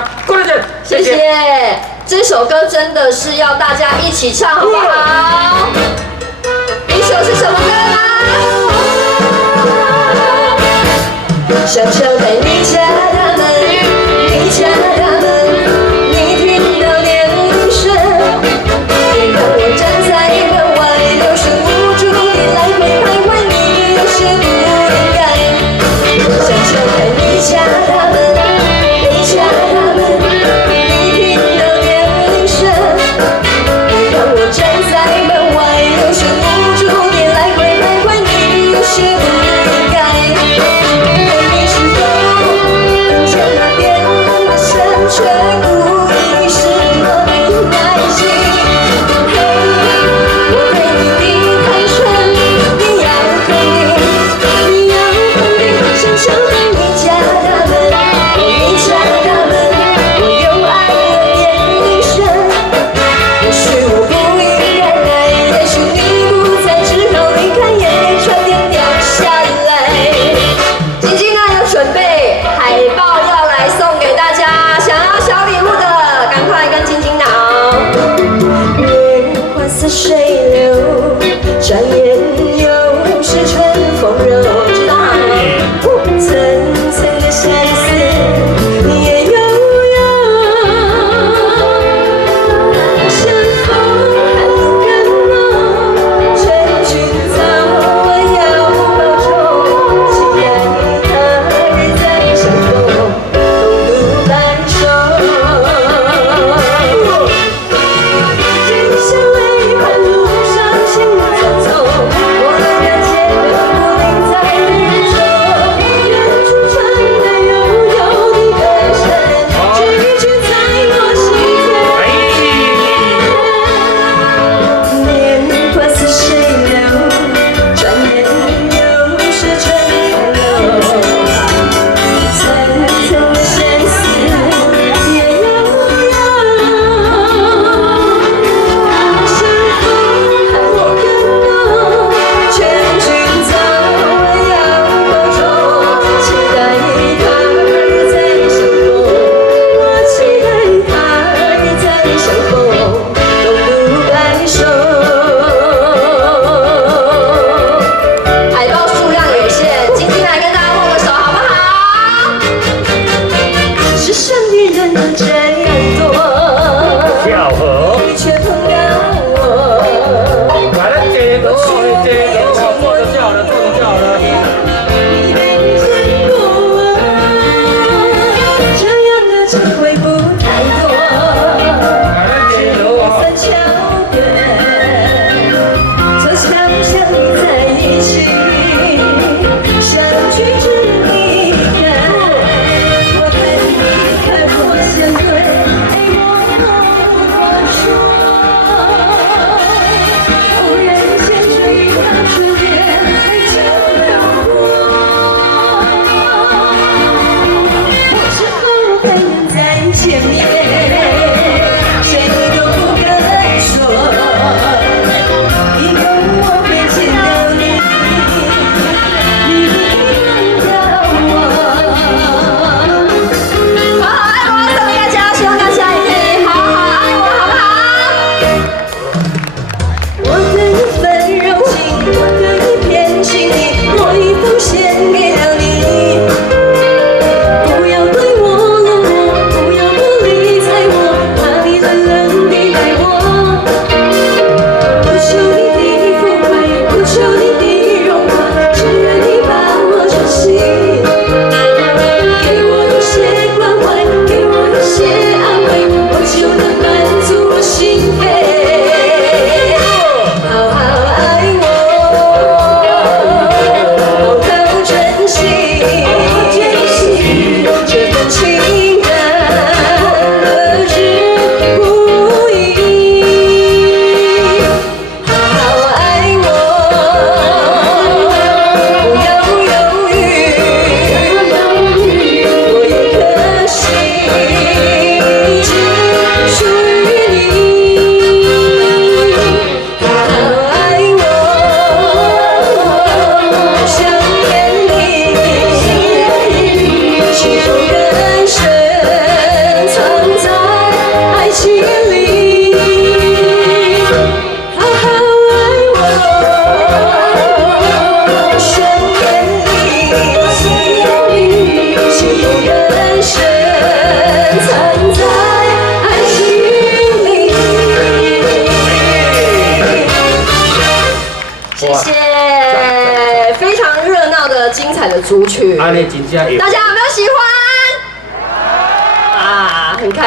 家郭仁姐，谢谢。这首歌真的是要大家一起唱，好不好？一首是什么歌呢？小小带你家大门，你家大门，你听到电声，你让我站在门外，有时无助地来回徘徊，你有些不应该。小小带你家大门，你家大门，你听到电声，你让我站在门外，有时无助地来回徘徊，你有些不应该。你是否谢谢，非常热闹的精彩的组曲，大家有没有喜欢？啊，很开心。